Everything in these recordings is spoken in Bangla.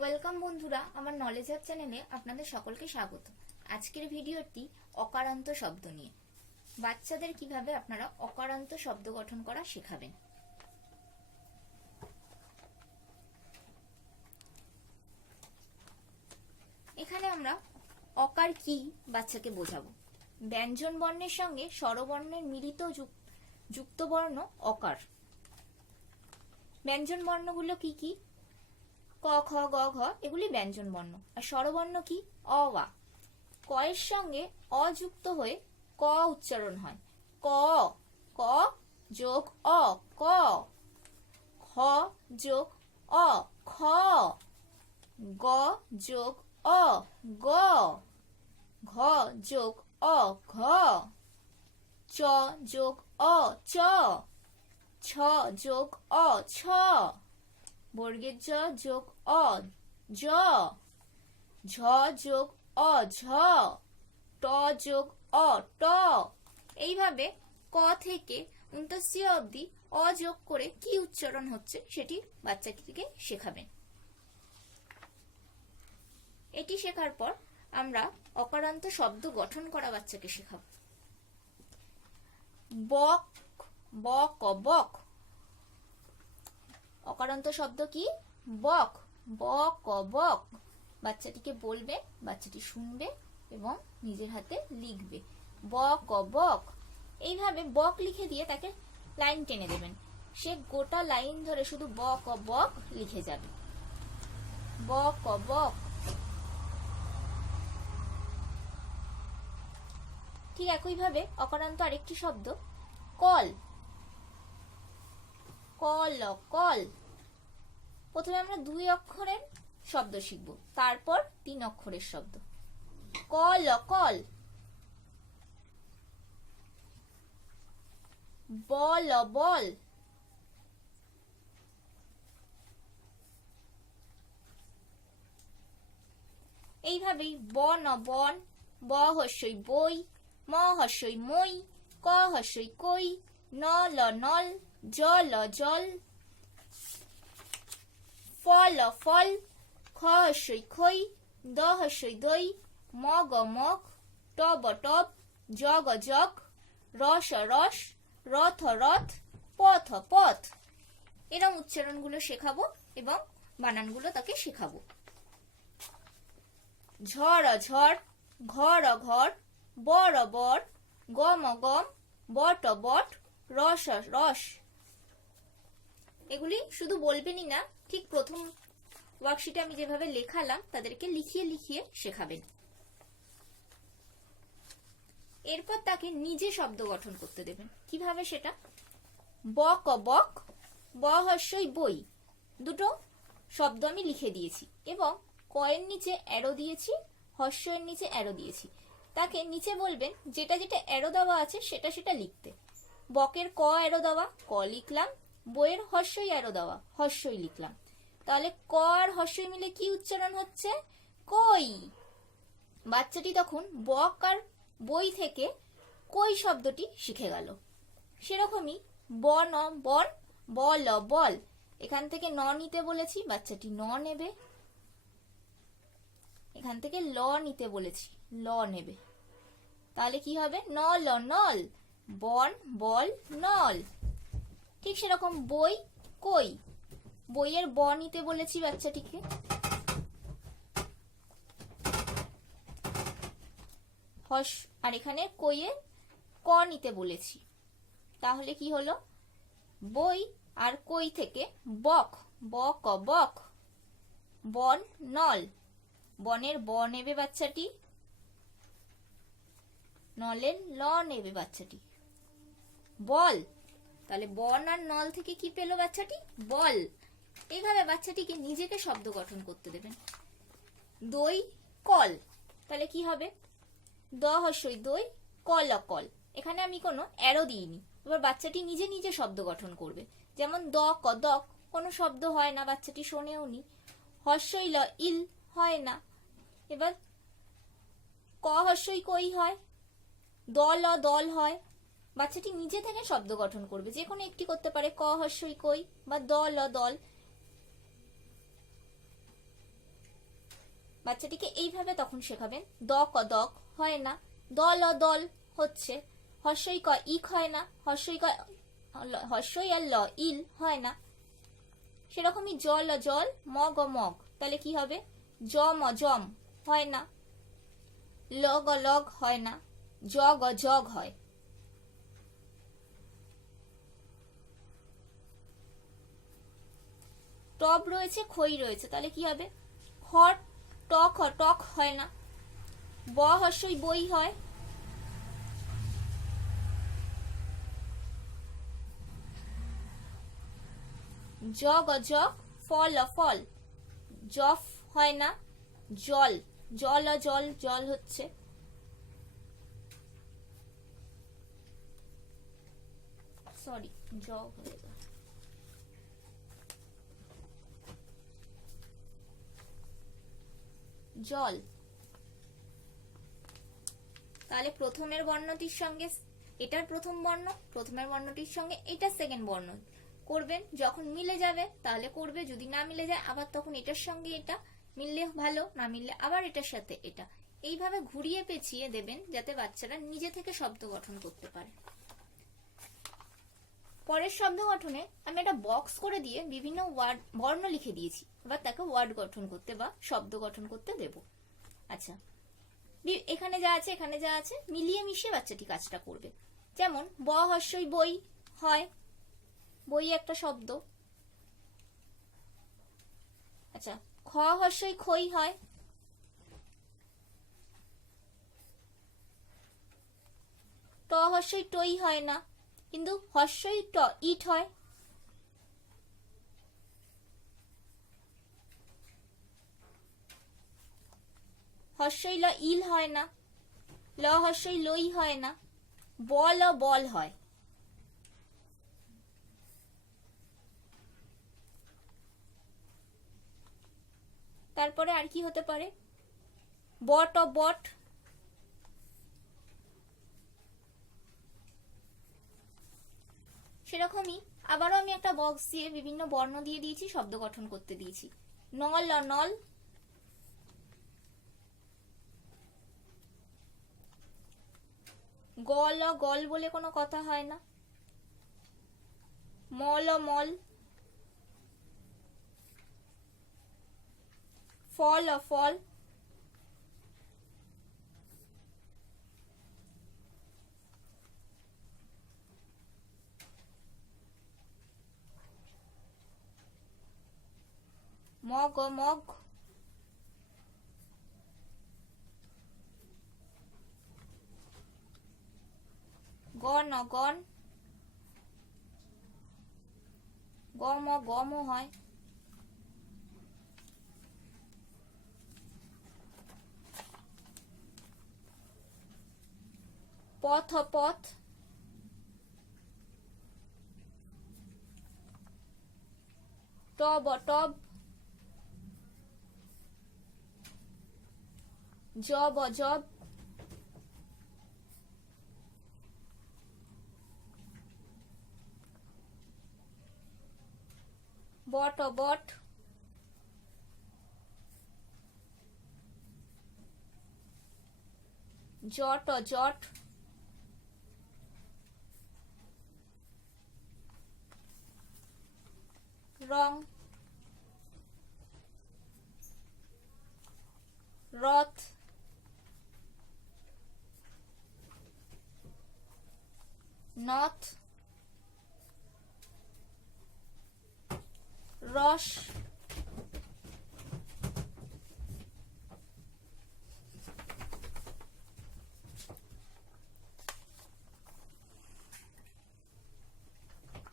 ওয়েলকাম বন্ধুরা, আমার নলেজ হ্যাব চ্যানেলে আপনাদের সকলকে স্বাগত। আজকের ভিডিওটি অকারান্ত শব্দ নিয়ে। বাচ্চাদের কিভাবে আপনারা অকারান্ত শব্দ গঠন করা শেখাবেন। এখানে আমরা অকার কি বাচ্চাকে বোঝাবো। ব্যঞ্জন বর্ণের সঙ্গে স্বরবর্ণের মিলিত যুক্ত বর্ণ অকার। ব্যঞ্জন বর্ণগুলো কি কি? ক, খ, গ, ঘ এগুলি ব্যঞ্জন বর্ণ। আর স্বরবর্ণ কি? অ, আ। ক এর সঙ্গে অ যুক্ত হয়ে ক উচ্চারণ হয়। ক, ক যোগ অ, ক। খ যোগ অ, খ। গ যোগ অ, গ। ঘ যোগ অ, ঘ। চ যোগ অ, চ। ছ যোগ অ, ছ। বর্গের জ যোগ অ, জ। ঝ যোগ অ, ঝ। ট যোগ অ, ট। এইভাবে ক থেকে ঊনতাসীয় অবধি অ যোগ করে কি উচ্চারণ হচ্ছে সেটি বাচ্চাটিকে শেখাবেন। এটি শেখার পর আমরা অকারান্ত শব্দ গঠন করা বাচ্চাকে শেখাবো। বক, বক, বক। অকারান্ত শব্দ কি? বক, বক, বক। বাচ্চাটিকে বলবে, বাচ্চাটি শুনবে এবং নিজের হাতে লিখবে। বক, বক। এইভাবে বক লিখে দিয়ে তাকে লাইন টেনে দেবেন। সে গোটা লাইন ধরে শুধু বক, বক লিখে যাবে। বক, বক। ঠিক একইভাবে অকারান্ত আরেকটি শব্দ কল, কল, কল। প্রথমে আমরা 2 অক্ষরের শব্দ শিখব, তারপর 3 অক্ষরের শব্দ। কল, কল। বল, বল। এইভাবেই বন, বন। ব হস্যই বই। ম হস্যই মই। ক হস্যই কই। নল, নল। জল, জল। ফল, ফল। খ হস্যই খই। দ হস্যই দই। মগ, মগ। টব, টব। জগ, জগ। রস, রস। রথ, রথ। পথ, পথ। এরকম উচ্চারণগুলো শেখাবো এবং বানানগুলো তাকে শেখাবো। ঝড়, ঝড়। ঘর, ঘর। বর, বর। গম, গম। বট, বট। রস, রস। এগুলি শুধু বলবেনই না, ঠিক প্রথম ওয়ার্কশিটে আমি যেভাবে লেখালাম তাদেরকে লিখিয়ে লিখিয়ে শেখাবেন। এরপর তাকে নিজে শব্দ গঠন করতে দেবেন। কিভাবে সেটা? বক, বক। ব হস্যই বই। দুটো শব্দ আমি লিখে দিয়েছি এবং কয়ের নিচে অ্যারো দিয়েছি, হস্যের নিচে অ্যারো দিয়েছি। তাকে নিচে বলবেন যেটা যেটা অ্যারো দেওয়া আছে সেটা সেটা লিখতে। বকের ক অ্যারো দেওয়া, ক লিখলাম। বইয়ের হস্যই অ্যারো দেওয়া, হস্যই লিখলাম। তাহলে ক আর হস্যই মিলে কি উচ্চারণ হচ্ছে? কই। বাচ্চাটি তখন বক আর বই থেকে কই শব্দটি শিখে গেল। সেরকমই বন, বন। বল, বল। এখান থেকে ন নিতে বলেছি, বাচ্চাটি ন নেবে। এখান থেকে ল নিতে বলেছি, ল নেবে। তাহলে কি হবে? নল, নল। বন, বল, নল। ঠিক সেরকম বই, কই। বইয়ের ব নিতে বলেছি বাচ্চাটিকে, আর এখানে কইয়ের ক নিতে বলেছি। তাহলে কি হলো? বই আর কই থেকে বক, বক, বক। বন, নল। বনের ব নেবে বাচ্চাটি, নলের ল নেবে বাচ্চাটি। বল। তাহলে বন আর নল থেকে কি পেল বাচ্চাটি? বল। এইভাবে বাচ্চাটিকে নিজেকে শব্দ গঠন করতে দেবেন। দই, কল। তাহলে কি হবে? দ হস্যই দই। Call, call. এখানে আমি কোনো অ্যারো দিইনি। এবার বাচ্চাটি নিজে নিজে শব্দ গঠন করবে। যেমন দক, দক কোনো শব্দ হয় না, বাচ্চাটি শোনেও নি। হস্যই ল, ইল হয় না। এবার ক হস্যই কই হয়, দল, দল হয়। বাচ্চাটি নিজে থেকে শব্দ গঠন করবে, যে কোনো একটি করতে পারে, ক হস্যই কই বা দল, দল। বাচ্চাটিকে এইভাবে তখন শেখাবেন। দক দক হয় না, দল দল হচ্ছে, হর্ষই ক ইক হয় না, হর্ষই আর ল ইল হয় না। সেরকমই জল জল, মগ মগ, তাহলে কি হবে? জম জম হয় না, লগ লগ হয় না, জগ জগ হয়। টব রয়েছে, খই রয়েছে, তাহলে কি হবে? খড় টক টক হয় না, ব হর্ষই বই হয়, জগ জগ, ফল ফল, জফ হয় না, জল জল জল জল হচ্ছে। সরি, জগ হয়ে যায়। জল। তাহলে প্রথমের বর্ণটির সঙ্গে এটার প্রথম বর্ণ, প্রথমের বর্ণটির সঙ্গে এটা সেকেন্ড বর্ণ করবেন। যখন মিলে যাবে তাহলে করবে, যদি না মিলে যায় আবার তখন এটার সঙ্গে এটা মিললে ভালো, না মিললে আবার এটার সাথে এটা, এইভাবে ঘুরিয়ে পেঁচিয়ে দেবেন যাতে বাচ্চারা নিজে থেকে শব্দ গঠন করতে পারে। পরের শব্দ গঠনে আমি একটা বক্স করে দিয়ে বিভিন্ন বর্ণ লিখে দিয়েছি, এবার তাকে ওয়ার্ড গঠন করতে বা শব্দ গঠন করতে দেব। আচ্ছা, এখানে যা আছে এখানে যা আছে মিলিয়ে মিশিয়ে বাচ্চাটি কাজটা করবে। যেমন ব হর্ষই বই হয়, বই একটা শব্দ। আচ্ছা, খ হর্ষই খই হয়, ট হর্ষই টই হয় না, কিন্তু হর্ষই ট ইট হয়। হর্ষই ল ইল হয় না, ল হর্ষই লই হয় না, বল বল হয়। তারপরে আর কি হতে পারে? বট বট, সেরকমই আবারও আমি একটা বক্স দিয়ে বিভিন্ন বর্ণ দিয়ে দিয়েছি, শব্দ গঠন করতে দিয়েছি। নল নল, গল গল বলে কোনো কথা হয় না, মল মল, ফল ফল, মগ মগ, গণ গণ, গম গম হয়, পথ পথ, টব টব, জব জব, বট বট, জট জট, রং, রথ, নথ, রস,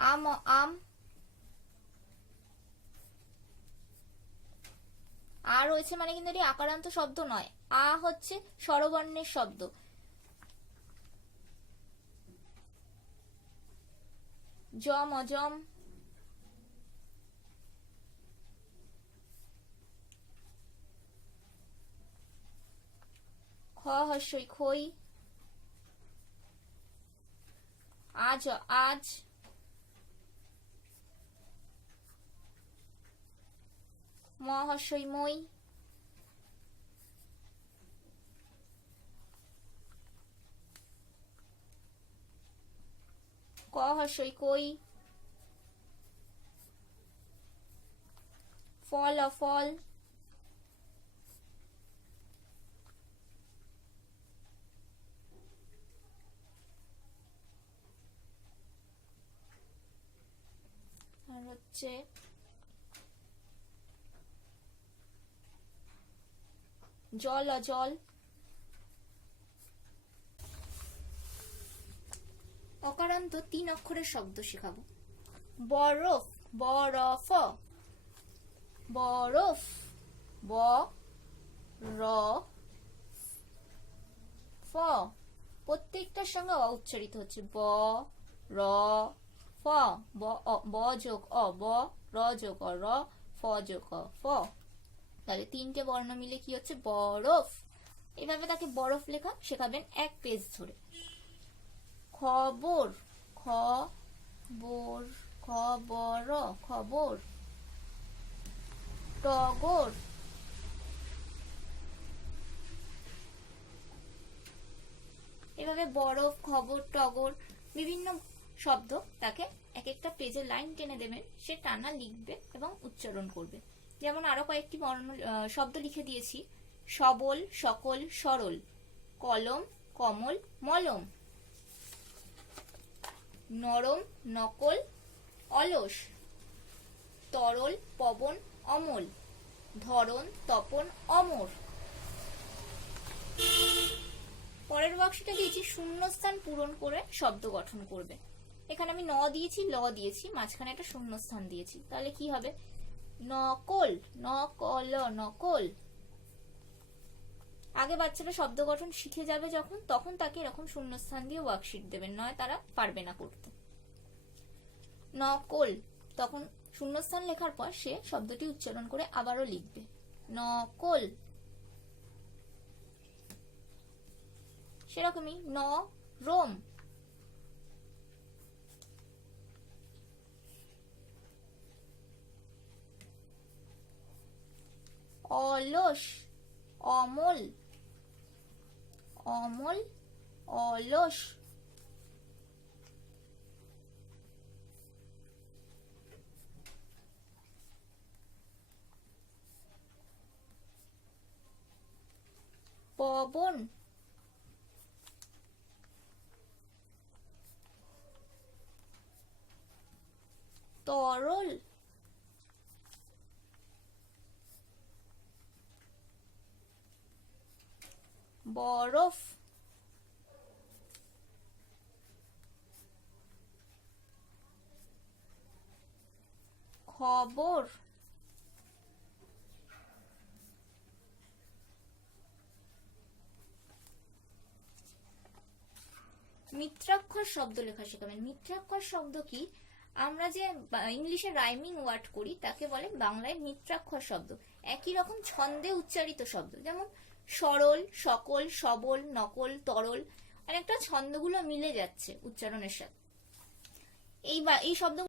আম আম, আ রয়েছে মানে কিন্তু এটি আকারান্ত শব্দ নয়, আ হচ্ছে স্বরবর্ণের শব্দ। জম অজম, খ হর্ষই খই, আজ আজ, ম হর্ষই মই, ক হর্ষই কই, ফল ফল, আর হচ্ছে জল অজল। অকারান্ত 3 অক্ষরের শব্দ শেখাবো। বরফ, বরফ, বরফ, ব র ফ, প্রত্যেকটার সঙ্গে অ উচ্চারিত হচ্ছে। ব র ফ, ব যোগ অ, ব র যোগ অ, র ফ যোগ অ, ফ। তাহলে 3টে বর্ণ মিলে কি হচ্ছে? বরফ। এভাবে তাকে বরফ লেখা শেখাবেন 1 পেজ ধরে। খবর, খ বোর, খবর, খবর। টগর, এভাবে বরফ, খবর, টগর বিভিন্ন শব্দ তাকে এক একটা পেজে লাইন টেনে দেবেন, সে টানা লিখবে এবং উচ্চারণ করবে। যেমন আরো কয়েকটি শব্দ লিখে দিয়েছি। সবল, সকল, সরল। কলম, কমল, মলম। নরম, নকল, অলস। তরল, পবন, অমল। ধরন, তপন, অমর। পরের বাক্সটা দিয়েছি শূন্যস্থান পূরণ করে শব্দ গঠন করবে। এখানে আমি ন দিয়েছি, ল দিয়েছি, মাঝখানে একটা শূন্যস্থান দিয়েছি। তাহলে কি হবে? নকল, নকল, নকল। আগে বাচ্চারা শব্দ গঠন শিখে যাবে যখন, তখন তাকে এরকম শূন্যস্থান দিয়ে ওয়ার্কশিট দেবেন, নয় তারা পারবে না করতে। নকল, তখন শূন্যস্থান লেখার পর সে শব্দটি উচ্চারণ করে আবারও লিখবে। নকল। সেরকমই নরম, অলস, অমল, অমল, অলস। পবন, তরল, বরফ, খবর, মিত্রাক্ষর শব্দ লেখা শেখাবেন। মিত্রাক্ষর শব্দ কি? আমরা যে ইংলিশে রাইমিং ওয়ার্ড করি তাকে বলে বাংলায় মিত্রাক্ষর শব্দ। একই রকম ছন্দে উচ্চারিত শব্দ, যেমন সরল, সকল, সবল, নকল, তরল, অনেকটা ছন্দগুলো মিলে যাচ্ছে উচ্চারণের সাথে। এই শব্দ